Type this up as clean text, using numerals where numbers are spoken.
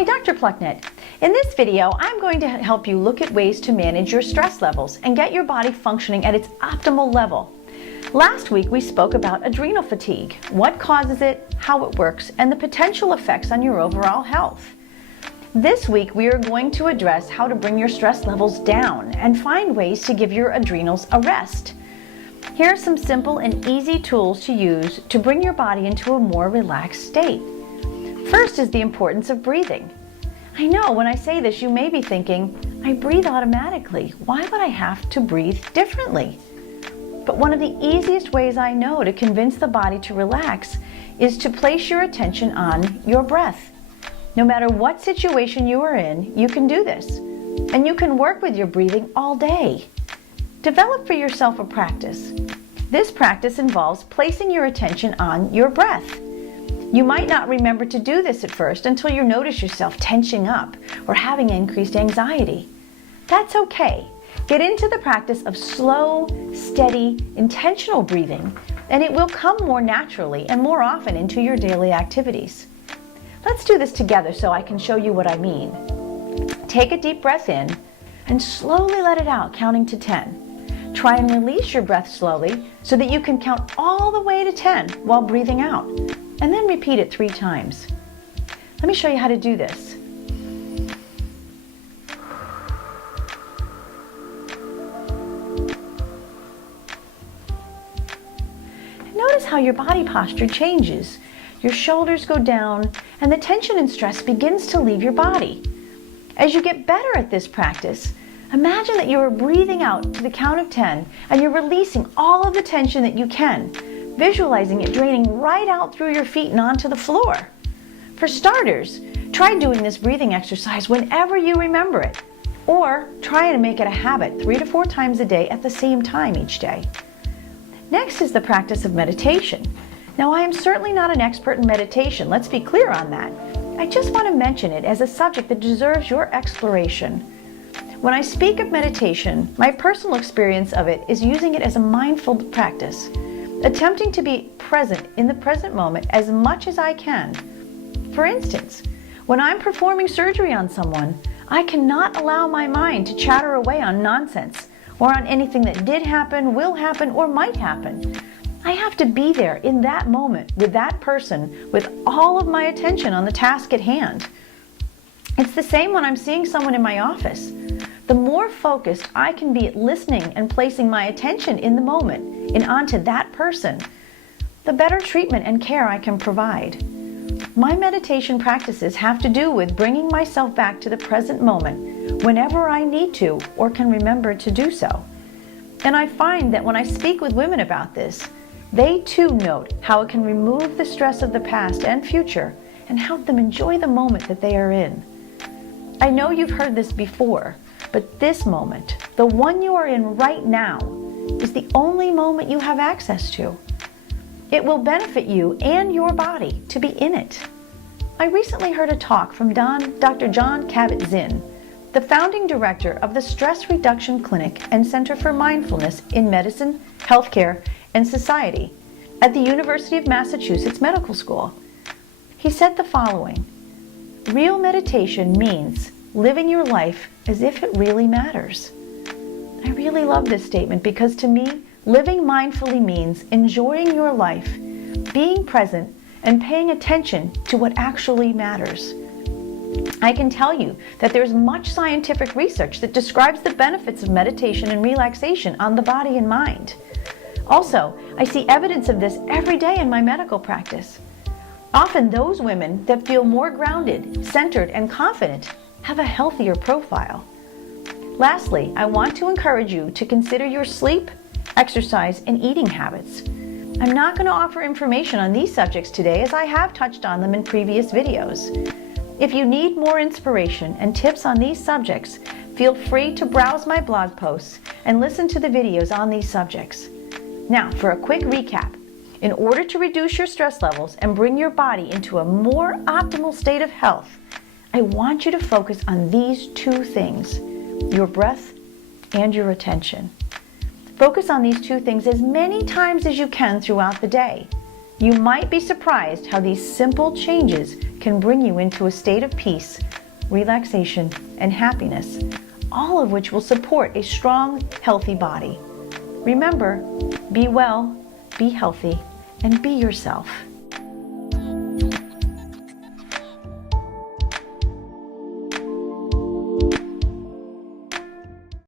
Hi, Dr. Plucknett. In this video, I'm going to help you look at ways to manage your stress levels and get your body functioning at its optimal level. Last week, we spoke about adrenal fatigue, what causes it, how it works, and the potential effects on your overall health. This week, we are going to address how to bring your stress levels down and find ways to give your adrenals a rest. Here are some simple and easy tools to use to bring your body into a more relaxed state. First is the importance of breathing. I know when I say this, you may be thinking, I breathe automatically. Why would I have to breathe differently? But one of the easiest ways I know to convince the body to relax is to place your attention on your breath. No matter what situation you are in, you can do this. And you can work with your breathing all day. Develop for yourself a practice. This practice involves placing your attention on your breath. You might not remember to do this at first until you notice yourself tensing up or having increased anxiety. That's okay. Get into the practice of slow, steady, intentional breathing, and it will come more naturally and more often into your daily activities. Let's do this together so I can show you what I mean. Take a deep breath in and slowly let it out, counting to 10. Try and release your breath slowly so that you can count all the way to 10 while breathing out. And then repeat it 3 times. Let me show you how to do this. And notice how your body posture changes. Your shoulders go down, and the tension and stress begins to leave your body. As you get better at this practice, imagine that you are breathing out to the count of 10, and you're releasing all of the tension that you can, visualizing it draining right out through your feet and onto the floor. For starters, try doing this breathing exercise whenever you remember it, or try to make it a habit 3 to 4 times a day at the same time each day. Next is the practice of meditation. Now, I am certainly not an expert in meditation, let's be clear on that. I just want to mention it as a subject that deserves your exploration. When I speak of meditation, my personal experience of it is using it as a mindful practice, attempting to be present in the present moment as much as I can. For instance, when I'm performing surgery on someone, I cannot allow my mind to chatter away on nonsense or on anything that did happen, will happen, or might happen. I have to be there in that moment with that person with all of my attention on the task at hand. It's the same when I'm seeing someone in my office. The more focused I can be at listening and placing my attention in the moment and onto that person, the better treatment and care I can provide. My meditation practices have to do with bringing myself back to the present moment whenever I need to or can remember to do so. And I find that when I speak with women about this, they too note how it can remove the stress of the past and future and help them enjoy the moment that they are in. I know you've heard this before, but this moment, the one you are in right now, is the only moment you have access to. It will benefit you and your body to be in it. I recently heard a talk from Dr. Jon Kabat-Zinn, the founding director of the Stress Reduction Clinic and Center for Mindfulness in Medicine, Healthcare, and Society at the University of Massachusetts Medical School. He said the following: "Real meditation means living your life as if it really matters." I really love this statement because to me, living mindfully means enjoying your life, being present, and paying attention to what actually matters. I can tell you that there's much scientific research that describes the benefits of meditation and relaxation on the body and mind. Also, I see evidence of this every day in my medical practice. Often those women that feel more grounded, centered, and confident have a healthier profile. Lastly, I want to encourage you to consider your sleep, exercise, and eating habits. I'm not going to offer information on these subjects today as I have touched on them in previous videos. If you need more inspiration and tips on these subjects, feel free to browse my blog posts and listen to the videos on these subjects. Now, for a quick recap. In order to reduce your stress levels and bring your body into a more optimal state of health, I want you to focus on these 2 things: your breath and your attention. Focus on these 2 things as many times as you can throughout the day. You might be surprised how these simple changes can bring you into a state of peace, relaxation, and happiness, all of which will support a strong, healthy body. Remember, be well, be healthy, and be yourself.